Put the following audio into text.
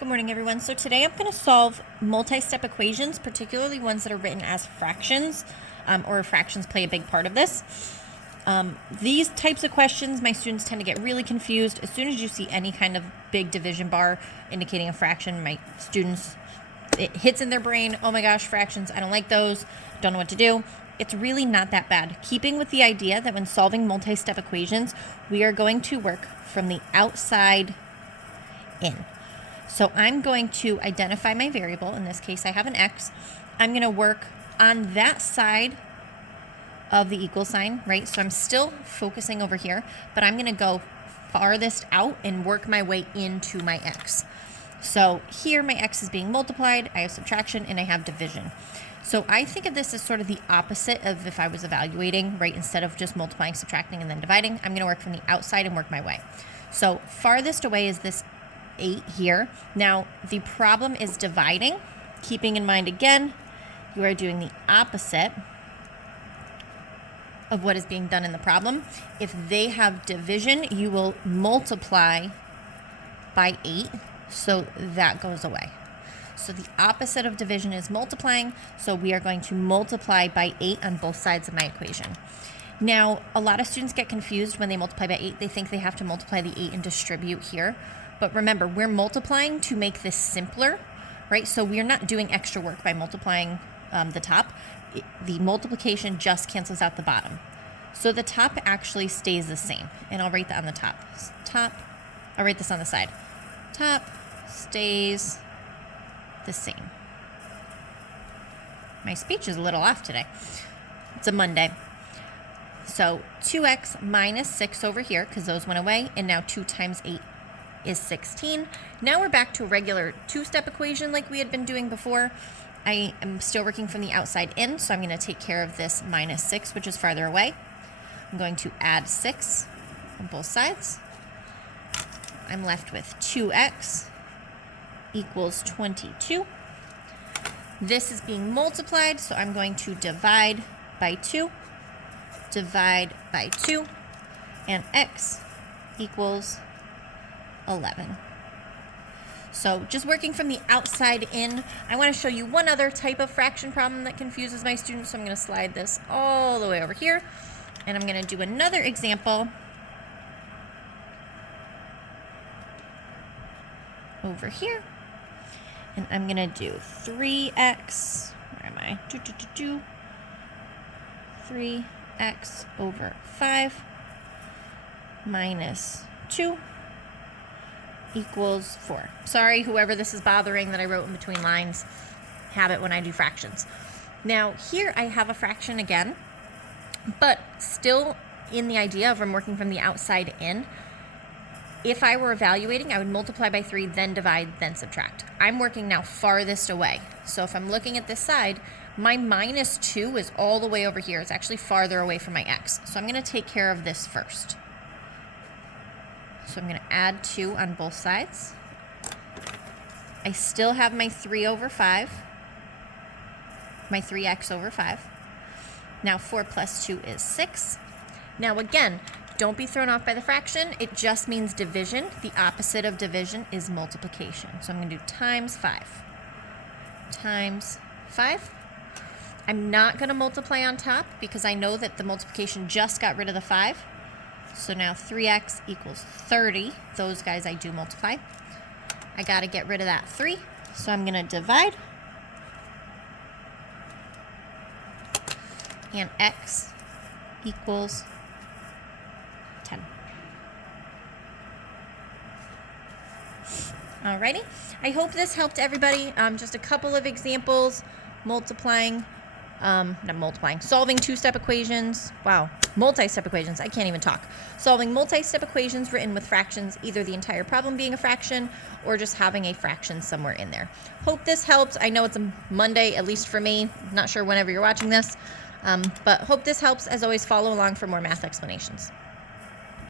Good morning, everyone. So today I'm going to solve multi-step equations, particularly ones that are written as fractions, or fractions play a big part of this. These types of questions, my students tend to get really confused. As soon as you see any kind of big division bar indicating a fraction, my students, it hits in their brain, oh my gosh, fractions, I don't like those, don't know what to do. It's really not that bad. Keeping with the idea that when solving multi-step equations, we are going to work from the outside in. So I'm going to identify my variable. In this case, I have an x. I'm going to work on that side of the equal sign, right? So I'm still focusing over here, but I'm going to go farthest out and work my way into my x. So here my x is being multiplied, I have subtraction, and I have division. So I think of this as sort of the opposite of if I was evaluating, right? Instead of just multiplying, subtracting, and then dividing, I'm going to work from the outside and work my way. So farthest away is this 8 here. Now, the problem is dividing. Keeping in mind, again, you are doing the opposite of what is being done in the problem. If they have division, you will multiply by 8, so that goes away. So the opposite of division is multiplying, so we are going to multiply by 8 on both sides of my equation. Now, a lot of students get confused when they multiply by 8. They think they have to multiply the 8 and distribute here. But remember, we're multiplying to make this simpler, right? So we're not doing extra work by multiplying the top. The multiplication just cancels out the bottom. So the top actually stays the same. And I'll write that on the top. I'll write this on the side. Top stays the same. My speech is a little off today. It's a Monday. So 2x minus 6 over here, because those went away, and now 2 times 8 is 16. Now we're back to a regular two-step equation like we had been doing before. I am still working from the outside in, so I'm going to take care of this minus 6, which is farther away. I'm going to add 6 on both sides. I'm left with 2x equals 22. This is being multiplied, so I'm going to divide by 2, and x equals 11. So just working from the outside in, I want to show you one other type of fraction problem that confuses my students. So I'm going to slide this all the way over here, and I'm going to do another example over here. And I'm going to do 3x, where am I? 3x over 5 minus 2 equals 4. Sorry, whoever this is bothering that I wrote in between lines. Habit when I do fractions. Now, here I have a fraction again, but still in the idea of I'm working from the outside in. If I were evaluating, I would multiply by 3, then divide, then subtract. I'm working now farthest away. So if I'm looking at this side, my minus 2 is all the way over here. It's actually farther away from my x. So I'm going to take care of this first. So I'm going to add 2 on both sides. I still have my 3 over 5, my 3x over 5. Now 4 plus 2 is 6. Now again, don't be thrown off by the fraction. It just means division. The opposite of division is multiplication. So I'm going to do times 5. Times 5. I'm not going to multiply on top because I know that the multiplication just got rid of the 5. So now 3x equals 30. Those guys I do multiply. I got to get rid of that 3. So I'm going to divide. And x equals 10. Alrighty. I hope this helped everybody. Just a couple of examples. Solving two-step equations. Wow, multi-step equations. I can't even talk. Solving multi-step equations written with fractions, either the entire problem being a fraction or just having a fraction somewhere in there. Hope this helps. I know it's a Monday, at least for me. Not sure whenever you're watching this, but hope this helps. As always, follow along for more math explanations.